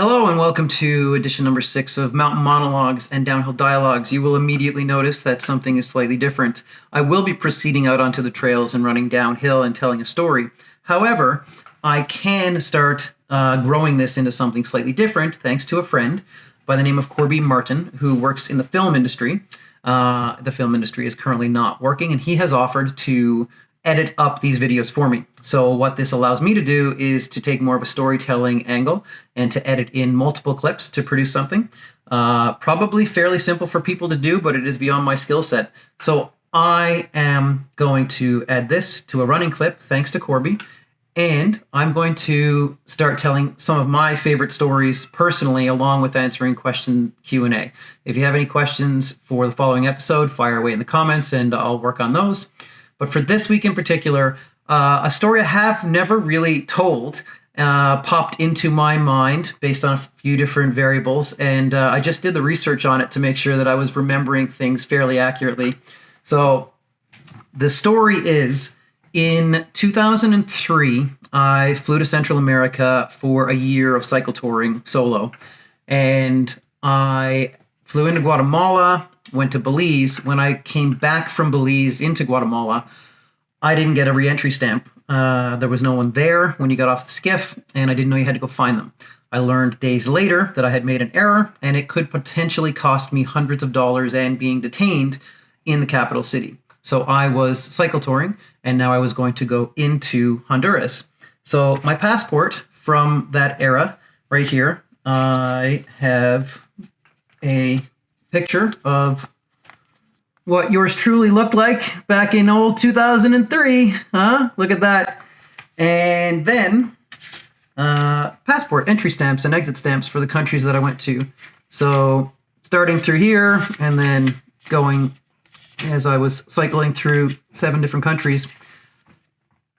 Hello and welcome to edition number 6 of Mountain Monologues and Downhill Dialogues. You will immediately notice that something is slightly different. I will be proceeding out onto the trails and running downhill and telling a story. However, I can start growing this into something slightly different thanks to a friend by the name of Corby Martin, who works in the film industry. The film industry is currently not working, and he has offered to edit up these videos for me. So what this allows me to do is to take more of a storytelling angle and to edit in multiple clips to produce something. Probably fairly simple for people to do, but it is beyond my skill set. So I am going to add this to a running clip, thanks to Corby, and I'm going to start telling some of my favorite stories personally, along with answering question Q&A. If you have any questions for the following episode, fire away in the comments and I'll work on those. But for this week in particular, a story I have never really told popped into my mind based on a few different variables, and I just did the research on it to make sure that I was remembering things fairly accurately. So the story is, in 2003, I flew to Central America for a year of cycle touring solo, and I flew into Guatemala, went to Belize. When I came back from Belize into Guatemala, I didn't get a re-entry stamp. There was no one there when you got off the skiff, and I didn't know you had to go find them. I learned days later that I had made an error, and it could potentially cost me hundreds of dollars and being detained in the capital city. So I was cycle touring, and now I was going to go into Honduras. So my passport from that era, right here, I have a picture of what yours truly looked like back in old 2003, huh? Look at that. And then passport entry stamps and exit stamps for the countries that I went to. So starting through here and then going as I was cycling through 7 different countries.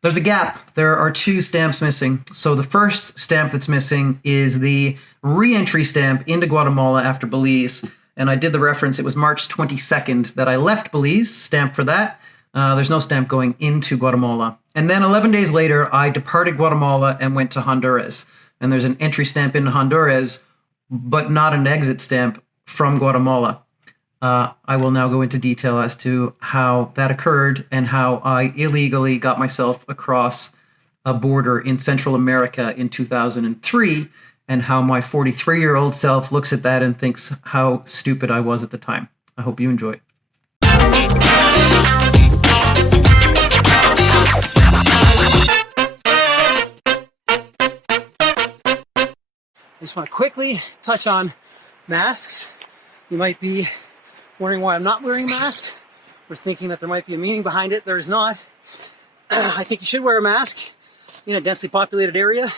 There's a gap. There are 2 stamps missing. So the first stamp that's missing is the re-entry stamp into Guatemala after Belize. And I did the reference, it was March 22nd that I left Belize, stamp for that. There's no stamp going into Guatemala. And then 11 days later, I departed Guatemala and went to Honduras. And there's an entry stamp into Honduras, but not an exit stamp from Guatemala. I will now go into detail as to how that occurred and how I illegally got myself across a border in Central America in 2003, and how my 43-year-old self looks at that and thinks how stupid I was at the time. I hope you enjoy. I just want to quickly touch on masks. You might be wondering why I'm not wearing a mask, or thinking that there might be a meaning behind it. There is not. I think you should wear a mask in a densely populated area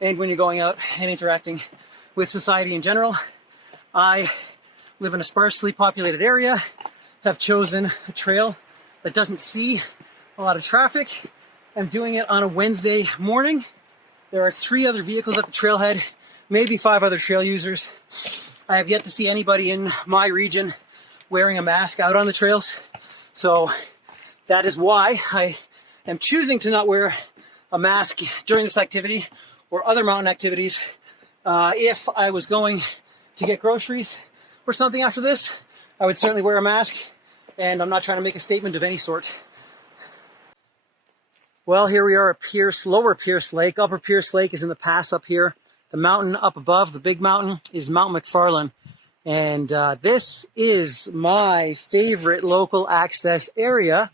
and when you're going out and interacting with society in general. I live in a sparsely populated area, have chosen a trail that doesn't see a lot of traffic. I'm doing it on a Wednesday morning. There are 3 other vehicles at the trailhead, maybe 5 other trail users. I have yet to see anybody in my region wearing a mask out on the trails. So that is why I am choosing to not wear a mask during this activity or other mountain activities. If I was going to get groceries or something after this, I would certainly wear a mask, and I'm not trying to make a statement of any sort. Well, here we are at Pierce, Lower Pierce Lake. Upper Pierce Lake is in the pass up here. The mountain up above, the big mountain, is Mount MacFarlane. And this is my favorite local access area,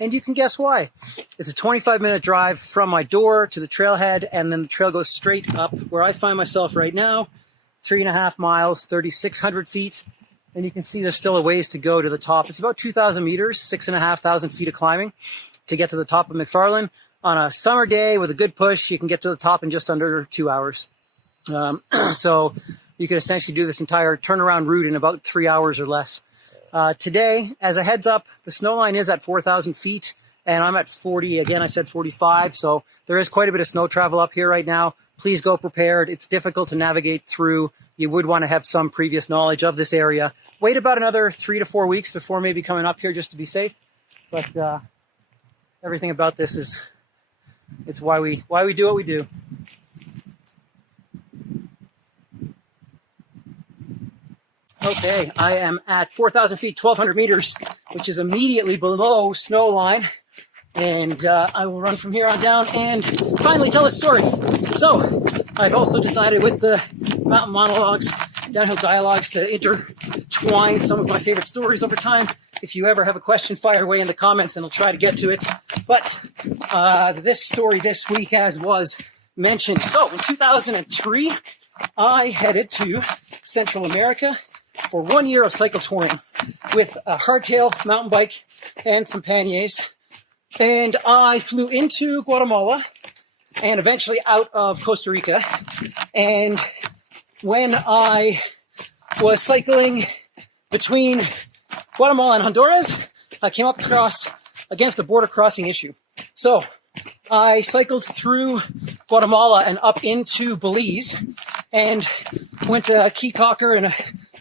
and you can guess why. It's a 25-minute drive from my door to the trailhead, and then the trail goes straight up where I find myself right now, 3.5 miles, 3,600 feet. And you can see there's still a ways to go to the top. It's about 2,000 meters, 6,500 feet of climbing to get to the top of MacFarlane. On a summer day with a good push, you can get to the top in just under 2 hours. So you could essentially do this entire turnaround route in about 3 hours or less. Today, as a heads up, the snow line is at 4,000 feet, and I'm at 40. Again, I said 45, so there is quite a bit of snow travel up here right now. Please go prepared. It's difficult to navigate through. You would want to have some previous knowledge of this area. Wait about another 3 to 4 weeks before maybe coming up here just to be safe. But everything about this is, it's why we do what we do. Okay, I am at 4,000 feet, 1,200 meters, which is immediately below snow line. And I will run from here on down and finally tell a story. So, I've also decided with the mountain monologues, downhill dialogues, to intertwine some of my favorite stories over time. If you ever have a question, fire away in the comments and I'll try to get to it. But this story this week, as was mentioned. So, in 2003, I headed to Central America for 1 year of cycle touring with a hardtail mountain bike and some panniers. And I flew into Guatemala and eventually out of Costa Rica. And when I was cycling between Guatemala and Honduras, I came up against a border crossing issue. So I cycled through Guatemala and up into Belize and went to Keycocker and a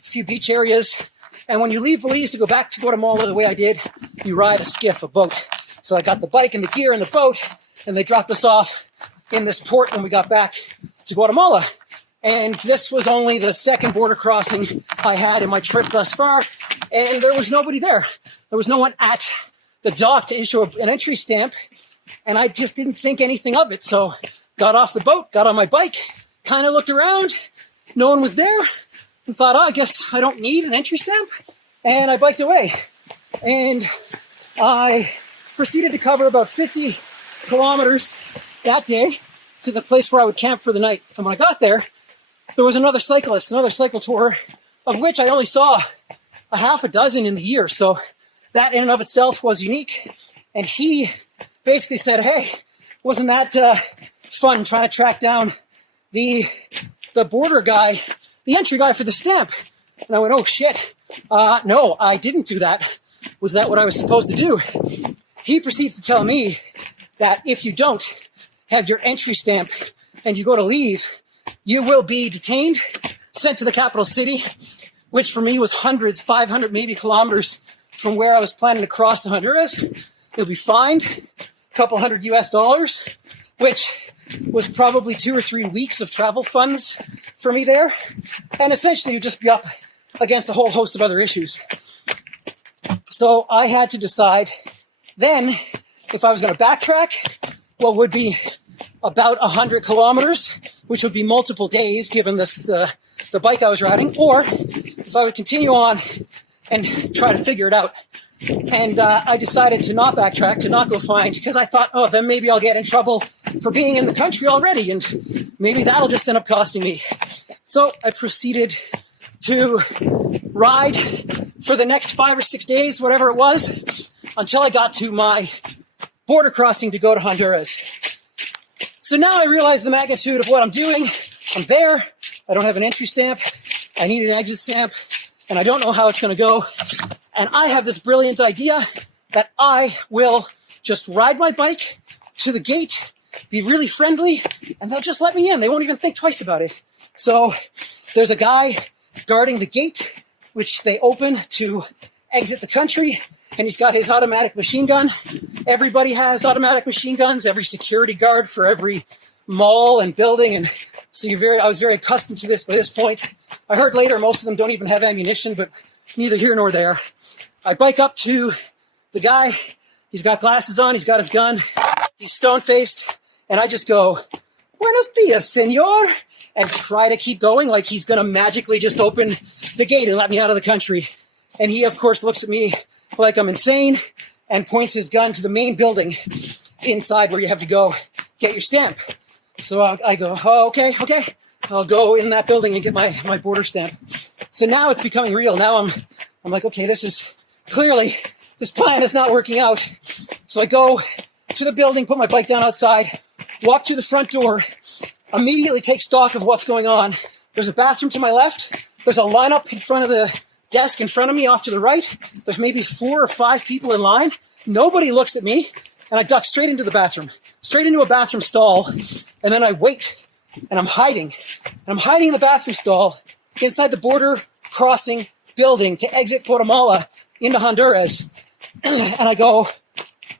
few beach areas. And when you leave Belize to go back to Guatemala the way I did, you ride a skiff, a boat. So I got the bike and the gear and the boat, and they dropped us off in this port when we got back to Guatemala. And this was only the second border crossing I had in my trip thus far, and there was nobody there. There was no one at the dock to issue an entry stamp, and I just didn't think anything of it. So got off the boat, got on my bike, kind of looked around, no one was there, and thought, I guess I don't need an entry stamp, and I biked away. And I proceeded to cover about 50 kilometers that day to the place where I would camp for the night. And when I got there, there was another cyclist, another cycle tour, of which I only saw a half a dozen in the year. So that in and of itself was unique. And he basically said, hey, wasn't that fun trying to track down the border guy, the entry guy for the stamp? And I went, oh shit, no, I didn't do that. Was that what I was supposed to do? He proceeds to tell me that if you don't have your entry stamp and you go to leave, you will be detained, sent to the capital city, which for me was hundreds, 500 maybe kilometers from where I was planning to cross to Honduras. You'll be fined a couple $100 US, which was probably 2 or 3 weeks of travel funds for me there. And essentially you'd just be up against a whole host of other issues. So I had to decide then if I was going to backtrack what would be about 100 kilometers, which would be multiple days given this the bike I was riding, or if I would continue on and try to figure it out. And I decided to not backtrack, to not go find, because I thought, oh, then maybe I'll get in trouble for being in the country already, and maybe that'll just end up costing me. So I proceeded to ride for the next 5 or 6 days, whatever it was, until I got to my border crossing to go to Honduras. So now I realize the magnitude of what I'm doing. I'm there. I don't have an entry stamp. I need an exit stamp, and I don't know how it's going to go. And I have this brilliant idea that I will just ride my bike to the gate, be really friendly, and they'll just let me in. They won't even think twice about it. So there's a guy guarding the gate, which they open to exit the country, and he's got his automatic machine gun. Everybody has automatic machine guns, every security guard for every mall and building, and so I was very accustomed to this by this point. I heard later most of them don't even have ammunition, but neither here nor there. I bike up to the guy. He's got glasses on, he's got his gun, he's stone-faced, and I just go, "Buenos dias, senor," and try to keep going like he's going to magically just open the gate and let me out of the country. And he, of course, looks at me like I'm insane and points his gun to the main building inside where you have to go get your stamp. So I go, oh, okay. I'll go in that building and get my border stamp. So now it's becoming real. Now I'm like, okay, this plan is not working out. So I go to the building, put my bike down outside, walk through the front door, immediately take stock of what's going on. There's a bathroom to my left. There's a lineup in front of the desk in front of me off to the right. There's maybe 4 or 5 people in line. Nobody looks at me. And I duck straight into the bathroom, straight into a bathroom stall. And then I wait, and I'm hiding. And I'm hiding in the bathroom stall inside the border crossing building to exit Guatemala into Honduras. And I go,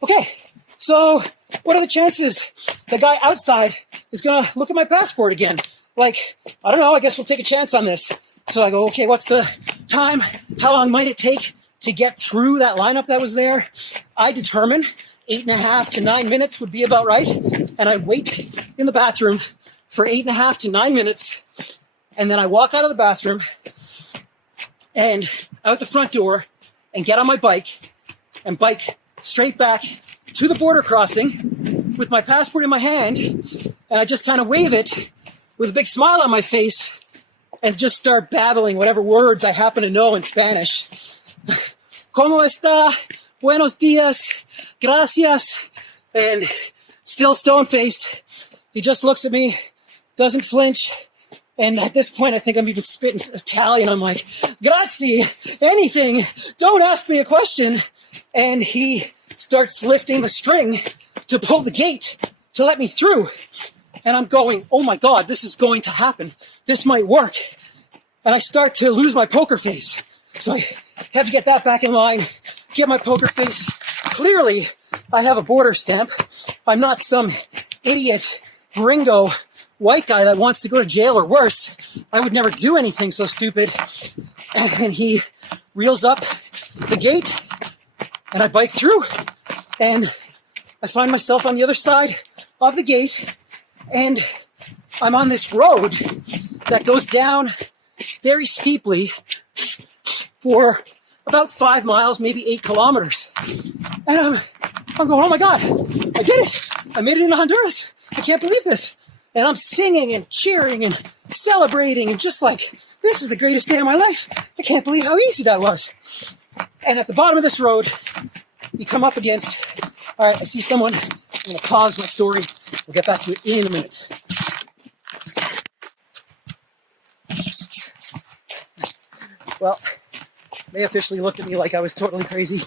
okay, so what are the chances the guy outside is going to look at my passport again? Like, I don't know, I guess we'll take a chance on this. So I go, okay, what's the time, how long might it take to get through that lineup that was there, I determined 8.5 to 9 minutes would be about right. And I'd wait in the bathroom for 8.5 to 9 minutes. And then I walk out of the bathroom and out the front door and get on my bike and bike straight back to the border crossing with my passport in my hand. And I just kind of wave it with a big smile on my face and just start babbling whatever words I happen to know in Spanish. ¿Cómo está? Buenos días. Gracias. And still stone-faced. He just looks at me, doesn't flinch. And at this point, I think I'm even spitting Italian. I'm like, grazie, anything. Don't ask me a question. And he starts lifting the string to pull the gate to let me through. And I'm going, oh my God, this is going to happen. This might work. And I start to lose my poker face. So I have to get that back in line, get my poker face. Clearly, I have a border stamp. I'm not some idiot gringo white guy that wants to go to jail or worse. I would never do anything so stupid. And he reels up the gate and I bike through and I find myself on the other side of the gate and I'm on this road that goes down very steeply for about 5 miles, maybe 8 kilometers. And I'm going, oh my God, I did it. I made it into Honduras. I can't believe this. And I'm singing and cheering and celebrating and just like, this is the greatest day of my life. I can't believe how easy that was. And at the bottom of this road, you come up against, all right, I see someone. I'm going to pause my story. We'll get back to it in a minute. Well, they officially looked at me like I was totally crazy.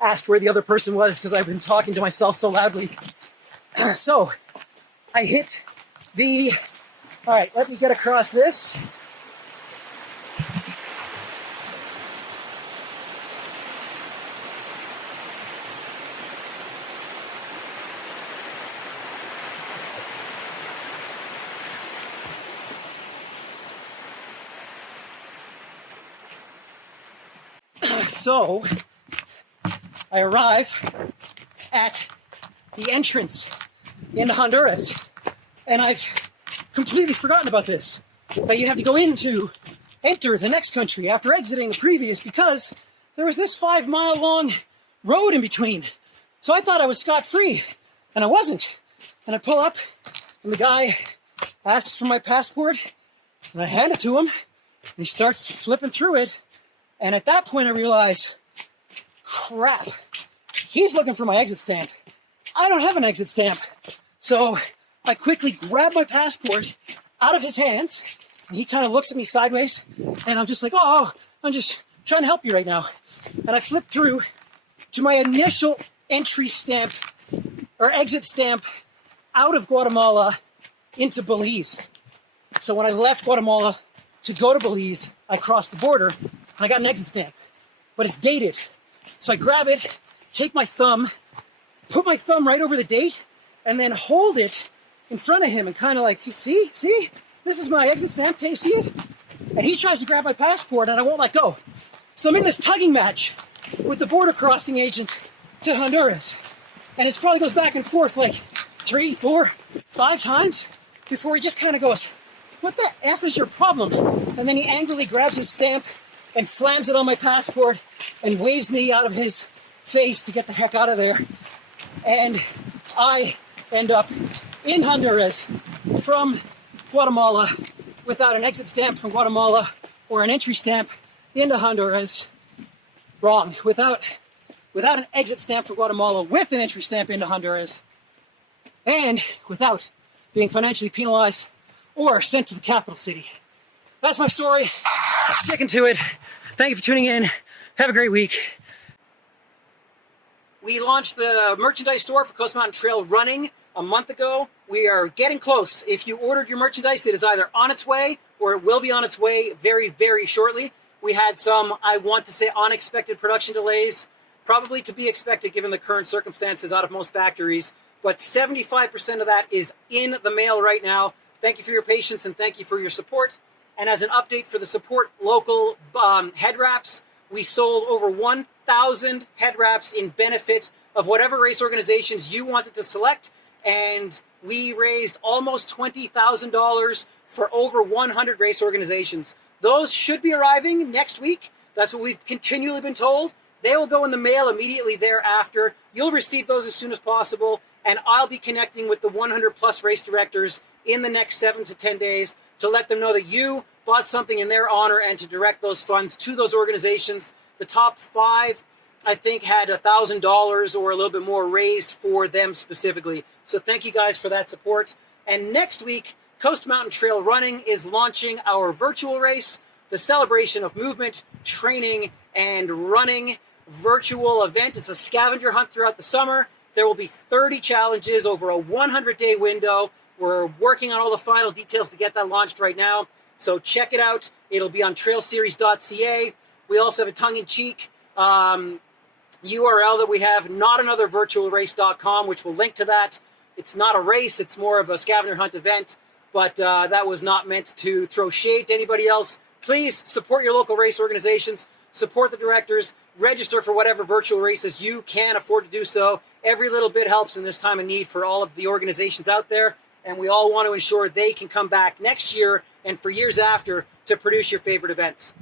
Asked where the other person was because I've been talking to myself so loudly. So I hit the, all right, let me get across this. So I arrive at the entrance into Honduras, and I've completely forgotten about this, that you have to go enter the next country after exiting the previous because there was this 5-mile long road in between. So I thought I was scot-free, and I wasn't. And I pull up, and the guy asks for my passport, and I hand it to him, and he starts flipping through it. And at that point, I realize, crap, he's looking for my exit stamp. I don't have an exit stamp. So I quickly grab my passport out of his hands. And he kind of looks at me sideways. And I'm just like, oh, I'm just trying to help you right now. And I flip through to my initial entry stamp or exit stamp out of Guatemala into Belize. So when I left Guatemala to go to Belize, I crossed the border. And I got an exit stamp, but it's dated. So I grab it, take my thumb, put my thumb right over the date, and then hold it in front of him and kind of like, see, this is my exit stamp, can you see it? And he tries to grab my passport and I won't let go. So I'm in this tugging match with the border crossing agent to Honduras. And it probably goes back and forth like 3, 4, 5 times before he just kind of goes, what the F is your problem? And then he angrily grabs his stamp and slams it on my passport and waves me out of his face to get the heck out of there. And I end up in Honduras from Guatemala without an exit stamp from Guatemala or an entry stamp into Honduras. Wrong. Without an exit stamp from Guatemala with an entry stamp into Honduras. And without being financially penalized or sent to the capital city. That's my story. Sticking to it. Thank you for tuning in. Have a great week. We launched the merchandise store for Coast Mountain Trail Running a month ago. We are getting close. If you ordered your merchandise, it is either on its way or it will be on its way very, very shortly. We had some, I want to say, unexpected production delays, probably to be expected given the current circumstances out of most factories. But 75% of that is in the mail right now. Thank you for your patience and thank you for your support. And as an update for the support local head wraps, we sold over 1,000 head wraps in benefit of whatever race organizations you wanted to select. And we raised almost $20,000 for over 100 race organizations. Those should be arriving next week. That's what we've continually been told. They will go in the mail immediately thereafter. You'll receive those as soon as possible. And I'll be connecting with the 100 plus race directors in the next 7 to 10 days to let them know that you bought something in their honor and to direct those funds to those organizations. The top 5, I think, had $1,000 or a little bit more raised for them specifically. So thank you guys for that support. And next week, Coast Mountain Trail Running is launching our virtual race, the celebration of movement, training, and running virtual event. It's a scavenger hunt throughout the summer. There will be 30 challenges over a 100-day window. We're working on all the final details to get that launched right now. So check it out. It'll be on trailseries.ca. We also have a tongue-in-cheek URL that we have, notanothervirtualrace.com, which will link to that. It's not a race. It's more of a scavenger hunt event. But that was not meant to throw shade to anybody else. Please support your local race organizations. Support the directors. Register for whatever virtual races you can afford to do so. Every little bit helps in this time of need for all of the organizations out there. And we all want to ensure they can come back next year and for years after to produce your favorite events.